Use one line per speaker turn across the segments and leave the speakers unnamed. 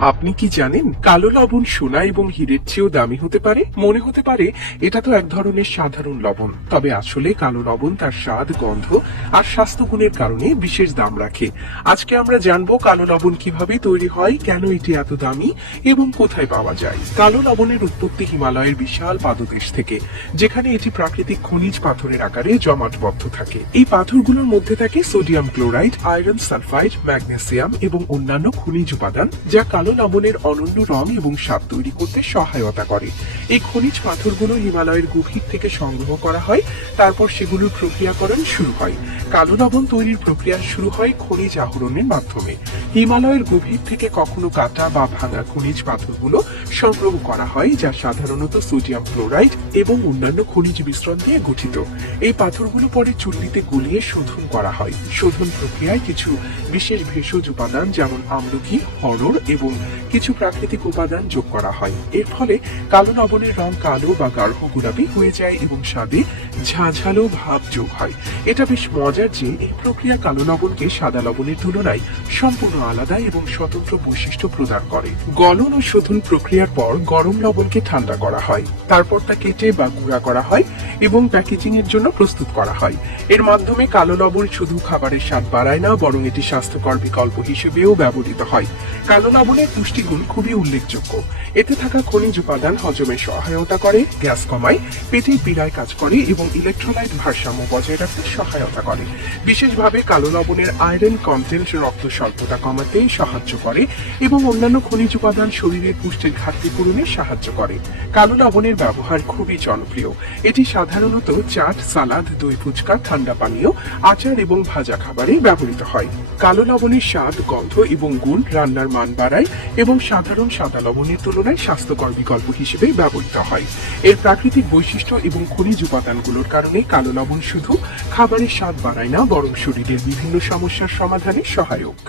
আপনি কি জানেন, কালো লবণ সোনা এবং হীরের চেয়েও দামি হতে পারে? মনে হতে পারে, এটা তো এক ধরনের সাধারণ লবণ। তবে আসলে কালো লবণ তার স্বাদ, গন্ধ আর স্বাস্থ্য গুণের কারণে বিশেষ দাম রাখে। আজকে আমরা জানব কালো লবণ কীভাবে তৈরি হয়, কেন এটি এত দামি এবং কোথায় পাওয়া যায়। কালো লবণের উৎপত্তি হিমালয়ের বিশাল পাদদেশ থেকে, যেখানে এটি প্রাকৃতিক খনিজ পাথরের আকারে জমাটবদ্ধ থাকে। এই পাথরগুলোর মধ্যে থাকে sodium chloride, iron sulphide, magnesium এবং অন্যান্য খনিজ উপাদান, যা কালো লবণের অনন্য রং এবং স্বাদ তৈরি করতে সহায়তা করে। এই খনিজ পাথরগুলো হিমালয়ের গভীর থেকে সংগ্রহ করা হয়, তারপর সেগুলোর প্রক্রিয়াকরণ শুরু হয়। কালো লবণ তৈরির প্রক্রিয়া শুরু হয় খনিজ আহরণের মাধ্যমে। হিমালয়ের গভীর থেকে কখনো কাটা বা ভাঙা খনিজ পাথরগুলো সংগ্রহ করা হয়, যা সাধারণত সোডিয়াম ক্লোরাইড এবং অন্যান্য খনিজ মিশ্রণ দিয়ে গঠিত। এই পাথরগুলো পরে চুল্লিতে গলিয়ে শোধন করা হয়। শোধন প্রক্রিয়ায় কিছু বিশেষ ভেষজ উপাদান যেমন আমলকি, হরড় এবং কিছু প্রাকৃতিক উপাদান যোগ করা হয়। এর ফলে কালো লবণের রং কালো বা গাঢ় গোলাপি হয়ে যায় এবং স্বাদে ঝাঝালো ভাব যোগ হয়। এটা বেশ মজার যে, এই প্রক্রিয়া কালো লবণকে সাদা লবণের তুলনায় সম্পূর্ণ আলাদা এবং স্বতন্ত্র বৈশিষ্ট্য প্রদান করে। গলন ও শোধন প্রক্রিয়ার পর গরম লবণকে ঠান্ডা করা হয়। তারপর তা কেটে বা গুঁড়া করা হয় এবং প্যাকেজিং এর জন্য প্রস্তুত করা হয়। এর মাধ্যমে কালো লবণ শুধু খাবারের স্বাদ বাড়ায় না, বরং এটি স্বাস্থ্যকর বিকল্প হিসেবেও ব্যবহৃত হয়। কালো লবণের পুষ্টিগুণ খুবই উল্লেখযোগ্য। এতে থাকা খনিজ উপাদান হজমে সহায়তা করে, গ্যাস কমায়, পেটের পীড়ায় কাজ করে এবং ইলেকট্রোলাইট ভারসাম্য বজায় রাখতে সহায়তা করে। বিশেষভাবে কালো লবণের আয়রন কন্টেন্ট রক্ত স্বল্পতা কমাতে সাহায্য করে এবং অন্যান্য খনিজ উপাদান শরীরের পুষ্টির ঘাটতি পূরণে সাহায্য করে। কালো লবণের ব্যবহার খুবই জনপ্রিয়। এটি সাধারণত চাট, সালাদ, দই ফুচকা, ঠান্ডা পানীয়, আচার এবং ভাজা খাবারে ব্যবহৃত হয়। কালো লবণের স্বাদ, গন্ধ এবং গুণ রান্নার মান বাড়ায় এবং সাধারণ সাদা লবণের তুলনায় স্বাস্থ্যকর বিকল্প হিসেবে ব্যবহৃত হয়। এর প্রাকৃতিক বৈশিষ্ট্য এবং খনিজ উপাদানগুলোর কারণে কালো লবণ শুধু খাবারের স্বাদ বাড়ায় না, বরং শরীরের বিভিন্ন সমস্যার সমাধানে সহায়ক।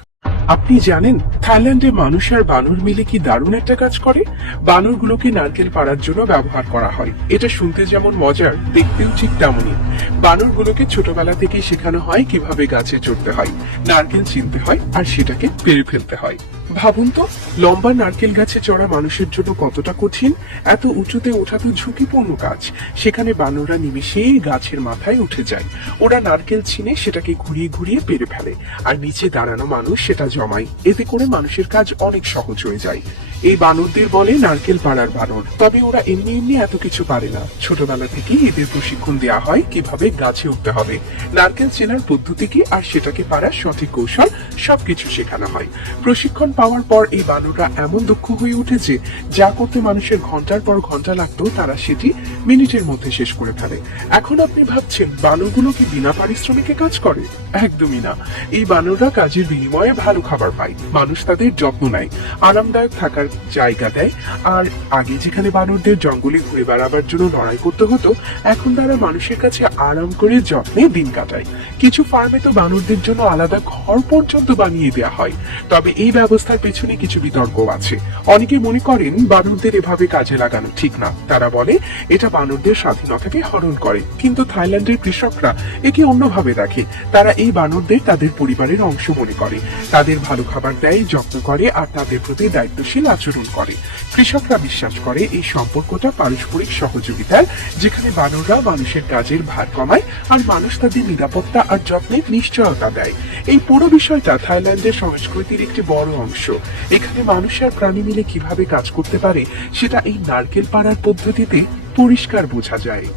আপনি জানেন, থাইল্যান্ডে মানুষ আর বানর মিলে কি দারুণ একটা কাজ করে? বানরগুলোকে নারকেল পাড়ার জন্য ব্যবহার করা হয়। এটা শুনতে যেমন মজার, দেখতেও ঠিক তেমনই। বানরগুলোকে ছোটবেলা থেকেই শেখানো হয় কীভাবে গাছে চড়তে হয়, নারকেল চিনতে হয় আর সেটাকে পেরে ফেলতে হয়। ভাবুন তো, লম্বা নারকেল গাছে চড়া মানুষের জন্য কতটা কঠিন? এত উঁচুতে ওঠা তো ঝুঁকিপূর্ণ কাজ। সেখানে বানররা নিমিশেই গাছের মাথায় উঠে যায়। ওরা নারকেল ছিনে সেটাকে ঘুরিয়ে ঘুরিয়ে পেরে ফেলে। আর নিচে দাঁড়ানো মানুষ সেটা জমায়। এতে করে মানুষের কাজ অনেক সহজ হয়ে যায়। এই বানরদের বলে নারকেল পাড়ার বানর। তবে ওরা এমনি এমনি এত কিছু পারে না। ছোটবেলা থেকেই এদের প্রশিক্ষণ দেওয়া হয় কীভাবে গাছে উঠতে হবে। নারকেল চেনার পদ্ধতি কি? আর সেটাকে পারার সঠিক কৌশল? সবকিছু শেখানো হয়। প্রশিক্ষণ পাওয়ার পর এই বানররা এমন দক্ষ হয়ে উঠেছে যা করতে মানুষের ঘণ্টার পর ঘণ্টা লাগতো, তারা সেটি মিনিটের মধ্যে শেষ করে ফেলে। এখন আপনি ভাবছেন বানরগুলো কি বিনা পারিশ্রমিকে কাজ করে? একদমই না। এই বানররা কাজের বিনিময়ে ভালো খাবার পায়। মানুষ তাদের যত্ন নেয়, আরামদায়ক থাকার জায়গা দেয়, আর আগে যেখানে বানরদের জঙ্গলে ঘুরে বেড়াবার জন্য লড়াই করতে হতো, এখন তারা মানুষের কাছে আরাম করে যত্নে দিন কাটায়। কিছু ফার্মে তো বানরদের জন্য আলাদা ঘর পর্যন্ত বানিয়ে দেওয়া হয়। তবে এই ব্যবস্থার পেছনে কিছু বিতর্ক আছে। অনেকে মনে করেন বানরদের এভাবে কাজে লাগানো ঠিক না। তারা বলে, এটা বানরদের স্বাধীনতাকে হরণ করে। কিন্তু থাইল্যান্ডের কৃষকরা একে অন্যভাবে দেখে। তারা এই বানরদের তাদের পরিবারের অংশ মনে করে। তাদের ভালো খাবার দেয়, যত্ন করে আর তাদের প্রতি দায়িত্বশীল আচরণ করে। কৃষকরা বিশ্বাস করে এই সম্পর্কটা পারস্পরিক সহযোগিতার, যেখানে বানররা মানুষের কাজের ভার কমায় আর মানুষ তাদের নিরাপত্তা আর যত্নের নিশ্চয়তা দেয়। এই পুরো বিষয়টা থাইল্যান্ডের সংস্কৃতির একটি বড় অংশ। এখানে মানুষ আর প্রাণী মিলে কীভাবে কাজ করতে পারে, সেটা এই নারকেল পাড়ার পদ্ধতিতে পরিষ্কার বোঝা যায়।